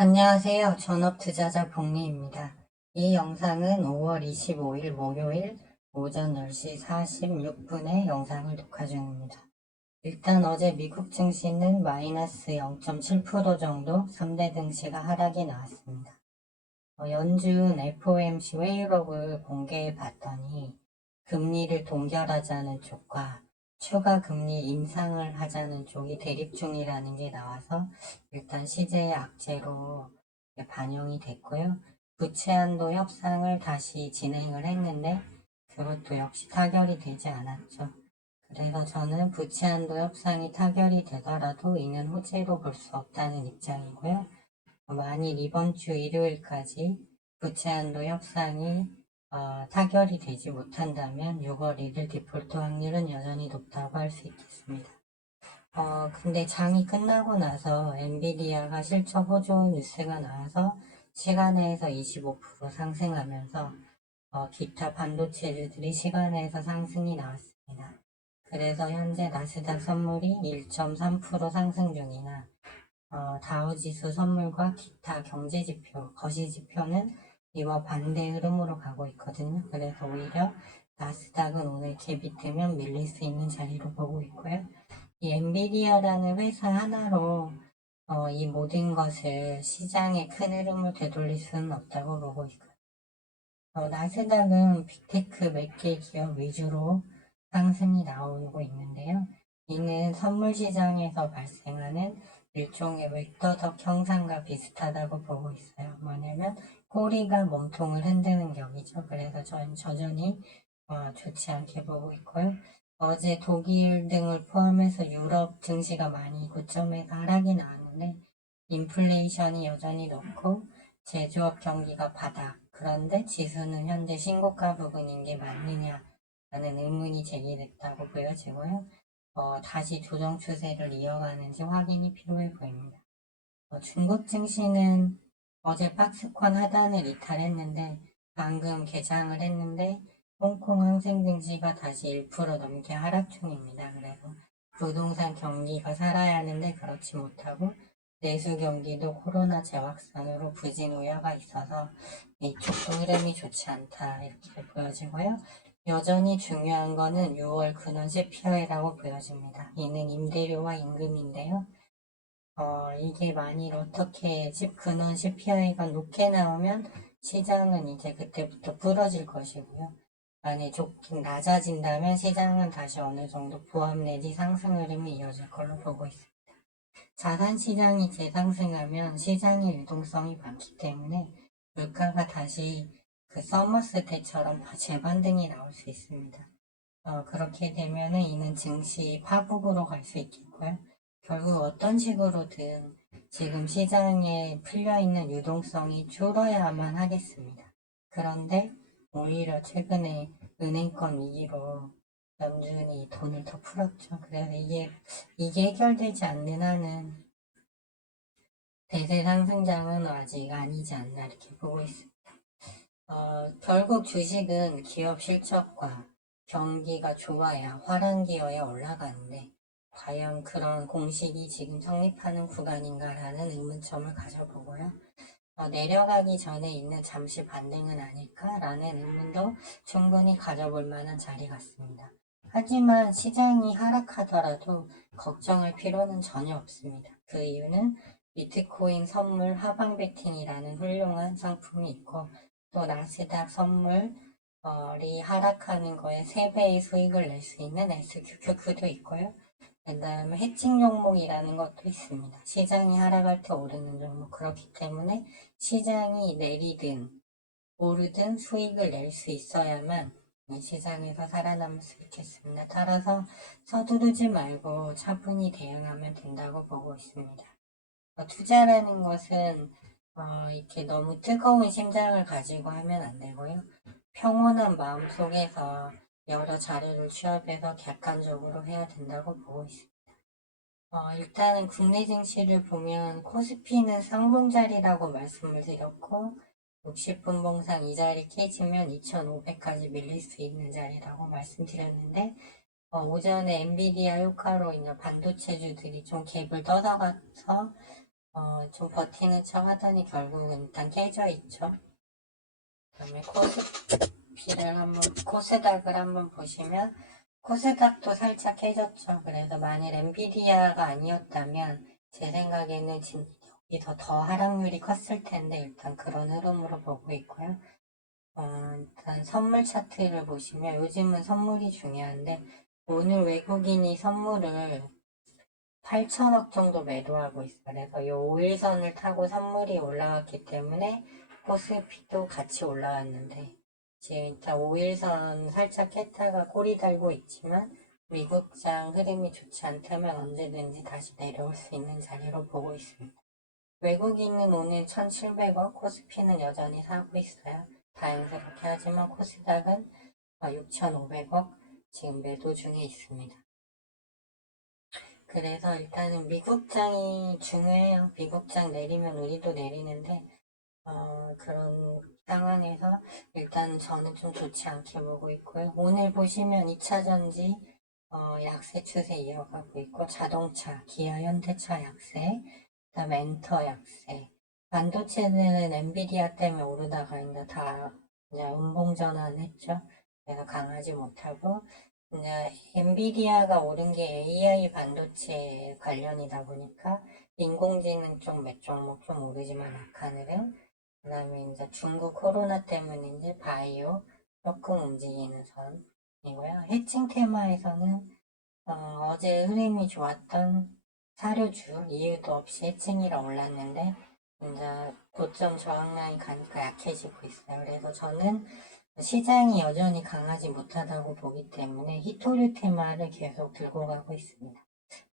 안녕하세요. 전업투자자 복리입니다. 이 영상은 5월 25일 목요일 오전 10시 46분에 영상을 녹화 중입니다. 일단 어제 미국 증시는 마이너스 0.7% 정도 3대 증시가 하락이 나왔습니다. 연준 FOMC 회의록을 공개해 봤더니 금리를 동결하자는 쪽과 추가 금리 인상을 하자는 쪽이 대립 중이라는 게 나와서 일단 시제의 악재로 반영이 됐고요. 부채 한도 협상을 다시 진행을 했는데 그것도 역시 타결이 되지 않았죠. 그래서 저는 부채 한도 협상이 타결이 되더라도 이는 호재로 볼 수 없다는 입장이고요. 만일 이번 주 일요일까지 부채 한도 협상이 타결이 되지 못한다면 6월 1일 디폴트 확률은 여전히 높다고 할 수 있겠습니다. 근데 장이 끝나고 나서 엔비디아가 실적 호조 뉴스가 나와서 시간외에서 25% 상승하면서 기타 반도체주들이 시간외에서 상승이 나왔습니다. 그래서 현재 나스닥 선물이 1.3% 상승 중이나 다우지수 선물과 기타 경제지표, 거시지표는 이와 반대 흐름으로 가고 있거든요. 그래서 오히려 나스닥은 오늘 갭이 되면 밀릴 수 있는 자리로 보고 있고요. 이 엔비디아라는 회사 하나로 이 모든 것을 시장의 큰 흐름을 되돌릴 수는 없다고 보고 있고요. 나스닥은 빅테크 몇 개 기업 위주로 상승이 나오고 있는데요. 이는 선물 시장에서 발생하는 일종의 웹더덕 현상과 비슷하다고 보고 있어요. 뭐냐면 꼬리가 몸통을 흔드는 격이죠. 그래서 저는 여전히 좋지 않게 보고 있고요. 어제 독일 등을 포함해서 유럽 증시가 많이 고점에서 하락이 나왔는데 인플레이션이 여전히 높고 제조업 경기가 바닥. 그런데 지수는 현재 신고가 부근인 게 맞느냐라는 의문이 제기됐다고 보여지고요. 다시 조정 추세를 이어가는지 확인이 필요해 보입니다. 중국 증시는 어제 박스권 하단을 이탈했는데 방금 개장을 했는데 홍콩 항생 증시가 다시 1% 넘게 하락 중입니다. 그래서 부동산 경기가 살아야 하는데 그렇지 못하고 내수 경기도 코로나 재확산으로 부진 우려가 있어서 이쪽도 흐름이 좋지 않다 이렇게 보여지고요. 여전히 중요한 거는 6월 근원 CPI라고 보여집니다. 이는 임대료와 임금인데요. 이게 만일 어떻게 집 근원 CPI가 높게 나오면 시장은 이제 그때부터 부러질 것이고요. 만약 조금 낮아진다면 시장은 다시 어느 정도 보합 내지 상승 흐름이 이어질 걸로 보고 있습니다. 자산 시장이 재상승하면 시장의 유동성이 많기 때문에 물가가 다시 그 서머스 때처럼 재반등이 나올 수 있습니다. 그렇게 되면은 이는 증시 파국으로 갈 수 있겠고요. 결국 어떤 식으로든 지금 시장에 풀려있는 유동성이 줄어야만 하겠습니다. 그런데 오히려 최근에 은행권 위기로 연준이 돈을 더 풀었죠. 그래서 이게 해결되지 않는 한은 대세 상승장은 아직 아니지 않나 이렇게 보고 있습니다. 결국 주식은 기업 실적과 경기가 좋아야 화랑기어에 올라가는데 과연 그런 공식이 지금 성립하는 구간인가라는 의문점을 가져보고요. 내려가기 전에 있는 잠시 반등은 아닐까라는 의문도 충분히 가져볼 만한 자리 같습니다. 하지만 시장이 하락하더라도 걱정할 필요는 전혀 없습니다. 그 이유는 비트코인 선물 하방 베팅이라는 훌륭한 상품이 있고 또 나스닥 선물이 하락하는 거에 3배의 수익을 낼 수 있는 SQQQ도 있고요. 그 다음에 해칭 종목이라는 것도 있습니다. 시장이 하락할 때 오르는 종목. 그렇기 때문에 시장이 내리든 오르든 수익을 낼 수 있어야만 이 시장에서 살아남을 수 있겠습니다. 따라서 서두르지 말고 차분히 대응하면 된다고 보고 있습니다. 투자라는 것은 이렇게 너무 뜨거운 심장을 가지고 하면 안 되고요. 평온한 마음 속에서 여러 자료를 취합해서 객관적으로 해야 된다고 보고 있습니다. 일단은 국내 증시를 보면 코스피는 상봉자리라고 말씀을 드렸고 60분 봉상 이 자리 깨지면 2,500까지 밀릴 수 있는 자리라고 말씀드렸는데 오전에 엔비디아 효과로 인한 반도체주들이 좀 갭을 떠나가서 좀 버티는 척 하더니 결국은 일단 깨져 있죠. 그다음에 코스닥을 한번 보시면 코스닥도 살짝 깨졌죠. 그래서 만일 엔비디아가 아니었다면 제 생각에는 여기 더 하락률이 컸을 텐데 일단 그런 흐름으로 보고 있고요. 일단 선물 차트를 보시면 요즘은 선물이 중요한데 오늘 외국인이 선물을 8천억 정도 매도하고 있어요. 그래서 이 5일선을 타고 선물이 올라왔기 때문에 코스피도 같이 올라왔는데 지금 일단 5일선 살짝 깼다가 꼬리 달고 있지만 미국장 흐름이 좋지 않다면 언제든지 다시 내려올 수 있는 자리로 보고 있습니다. 외국인은 오늘 1,700원, 코스피는 여전히 사고 있어요. 다행스럽게 하지만 코스닥은 6,500원 지금 매도 중에 있습니다. 그래서 일단은 미국장이 중요해요. 미국장 내리면 우리도 내리는데 그런 상황에서 일단 저는 좀 좋지 않게 보고 있고요. 오늘 보시면 2차전지 약세 추세 이어가고 있고 자동차, 기아, 현대차 약세, 그다음 엔터 약세. 반도체는 엔비디아 때문에 오르다가 이제 다 그냥 음봉전환 했죠. 그래서 강하지 못하고 이제 엔비디아가 오른 게 AI 반도체 관련이다 보니까 인공지능 쪽 몇 종목 좀 오르지만 약한 흐름. 그다음에 이제 중국 코로나 때문인지 바이오 조금 움직이는 선이고요. 해칭 테마에서는 어제 흐름이 좋았던 사료주 이유도 없이 해칭이라 올랐는데 이제 고점 저항 라인 가니까 약해지고 있어요. 그래서 저는 시장이 여전히 강하지 못하다고 보기 때문에 히토류 테마를 계속 들고 가고 있습니다.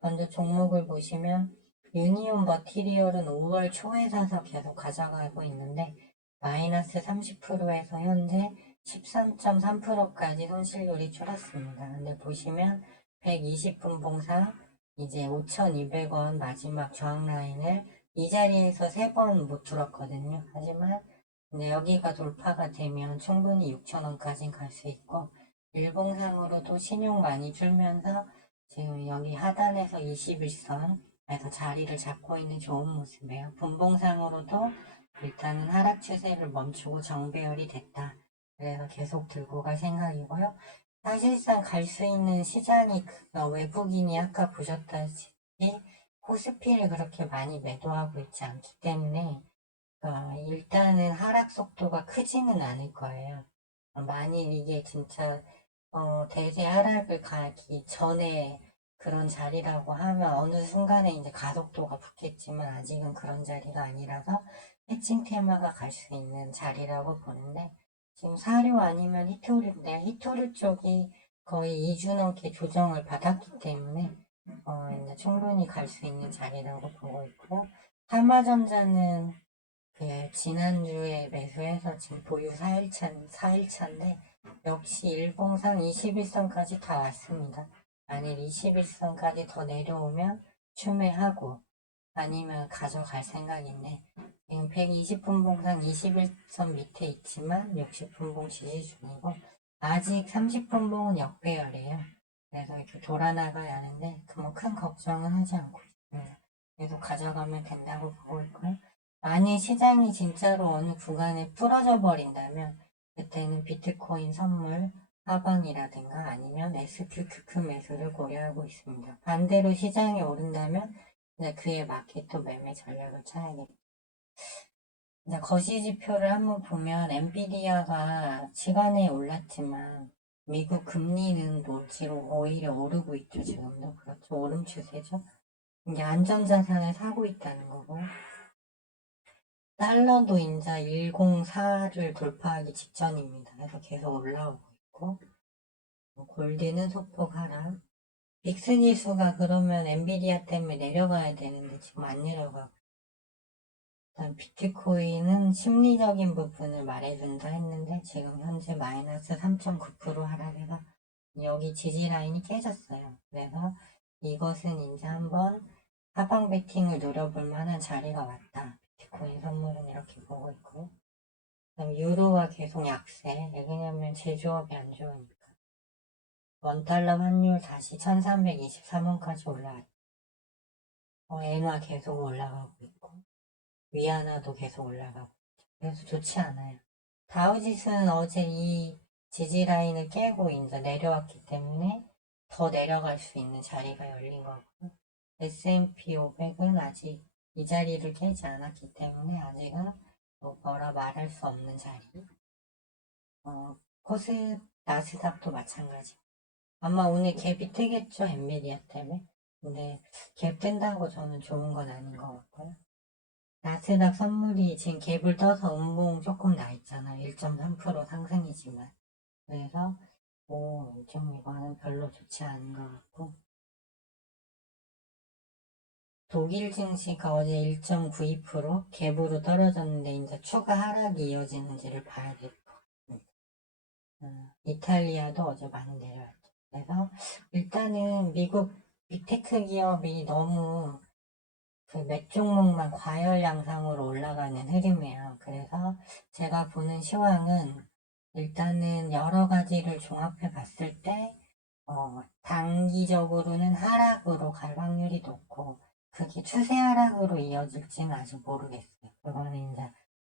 먼저 종목을 보시면 유니온 머티리얼은 5월 초에 사서 계속 가져가고 있는데 마이너스 30%에서 현재 13.3%까지 손실률이 줄었습니다. 근데 보시면 120분 봉상 이제 5,200원 마지막 저항 라인을 이 자리에서 3번 못 뚫었거든요. 하지만 근데 여기가 돌파가 되면 충분히 6,000원까지 갈 수 있고 일봉상으로도 신용 많이 줄면서 지금 여기 하단에서 21선에서 자리를 잡고 있는 좋은 모습이에요. 분봉상으로도 일단은 하락 추세를 멈추고 정배열이 됐다. 그래서 계속 들고 갈 생각이고요. 사실상 갈 수 있는 시장이 외국인이 아까 보셨다시피 코스피를 그렇게 많이 매도하고 있지 않기 때문에 일단은 하락 속도가 크지는 않을 거예요. 만일 이게 진짜 대세 하락을 가기 전에 그런 자리라고 하면 어느 순간에 이제 가속도가 붙겠지만 아직은 그런 자리가 아니라서 해칭 테마가 갈 수 있는 자리라고 보는데 지금 사료 아니면 히토류인데 히토류 쪽이 거의 2주 넘게 조정을 받았기 때문에 이제 충분히 갈 수 있는 자리라고 보고 있고요. 삼화전자는 지난주에 매수해서 지금 보유 4일차인데 역시 일봉상 21선까지 다 왔습니다. 만일 21선까지 더 내려오면 추매하고 아니면 가져갈 생각인데 지금 120분 봉상 21선 밑에 있지만 60분 봉 지지 중이고 아직 30분 봉은 역배열이에요. 그래서 이렇게 돌아나가야 하는데 큰 걱정은 하지 않고 있습니다. 계속 가져가면 된다고 보고 있고요. 만일 시장이 진짜로 어느 구간에 부러져 버린다면 그때는 비트코인 선물 하방이라든가 아니면 SQQQ 매수를 고려하고 있습니다. 반대로 시장이 오른다면 그에 맞게 또 매매 전략을 짜야겠죠. 거시지표를 한번 보면 엔비디아가 시간에 올랐지만 미국 금리는 오히려 오르고 있죠. 지금도 그렇죠. 오름 추세죠. 이게 안전자산을 사고 있다는 거고 달러도 이제 104를 돌파하기 직전입니다. 그래서 계속 올라오고 있고 골드는 소폭 하락. 빅스 지수가 그러면 엔비디아 때문에 내려가야 되는데 지금 안 내려가고 일단 비트코인은 심리적인 부분을 말해준다 했는데 지금 현재 마이너스 3.9% 하락해서 여기 지지 라인이 깨졌어요. 그래서 이것은 이제 한번 하방 베팅을 노려볼 만한 자리가 왔다. 비트코인 선물은 이렇게 보고 있고 그다음 유로가 계속 약세. 왜냐면 제조업이 안 좋으니까. 원달러 환율 다시 1323원까지 올라왔고 엔화 계속 올라가고 있고 위안화도 계속 올라가고. 그래서 좋지 않아요. 다우지수는 어제 이 지지 라인을 깨고 이제 내려왔기 때문에 더 내려갈 수 있는 자리가 열린 거고, S&P 500은 아직 이 자리를 깨지 않았기 때문에 아직은 뭐라 말할 수 없는 자리. 코스 나스닥도 마찬가지. 아마 오늘 갭이 뜨겠죠, 엔비디아 때문에. 근데 갭 뜬다고 저는 좋은 건 아닌 것 같고요. 나스닥 선물이 지금 갭을 떠서 음봉 조금 나 있잖아요. 1.3% 상승이지만. 그래서 좀 이거는 별로 좋지 않은 것 같고. 독일 증시가 어제 1.92% 갭으로 떨어졌는데 이제 추가 하락이 이어지는지를 봐야 될 것 같습니다. 이탈리아도 어제 많이 내려왔죠. 그래서 일단은 미국 빅테크 기업이 너무 그 몇 종목만 과열 양상으로 올라가는 흐름이에요. 그래서 제가 보는 시황은 일단은 여러 가지를 종합해 봤을 때 단기적으로는 하락으로 갈 확률이 높고 그게 추세 하락으로 이어질지는 아직 모르겠어요. 그거는 이제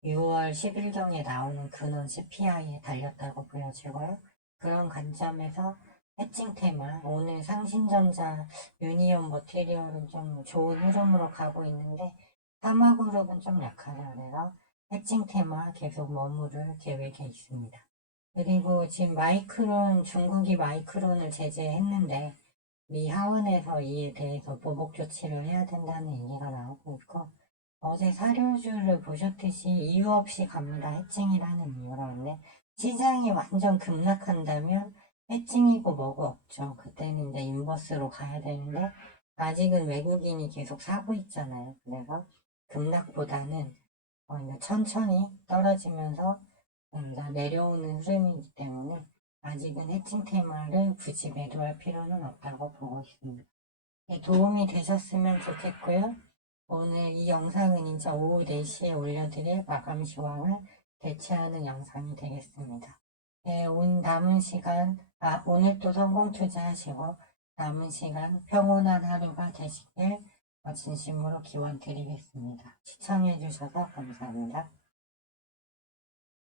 6월 10일경에 나오는 근원 CPI에 달렸다고 보여지고요. 그런 관점에서 해칭 테마, 오늘 상신전자, 유니온 머티리얼은 좀 좋은 흐름으로 가고 있는데 사마그룹은 좀 약하죠. 그래서 해칭 테마 계속 머무를 계획에 있습니다. 그리고 지금 마이크론, 중국이 마이크론을 제재했는데 미 하원에서 이에 대해서 보복 조치를 해야 된다는 얘기가 나오고 있고 어제 사료주를 보셨듯이 이유 없이 갑니다. 해칭이라는 이유로. 근데 시장이 완전 급락한다면 해칭이고 뭐고 없죠. 그때는 이제 인버스로 가야 되는데 아직은 외국인이 계속 사고 있잖아요. 그래서 급락보다는 이제 천천히 떨어지면서 이제 내려오는 흐름이기 때문에 아직은 해칭 테마를 굳이 매도할 필요는 없다고 보고 있습니다. 네, 도움이 되셨으면 좋겠고요. 오늘 이 영상은 이제 오후 4시에 올려드릴 마감 시황을 대체하는 영상이 되겠습니다. 네, 남은 시간, 오늘 또 성공 투자하시고 남은 시간 평온한 하루가 되시길 진심으로 기원 드리겠습니다. 시청해주셔서 감사합니다.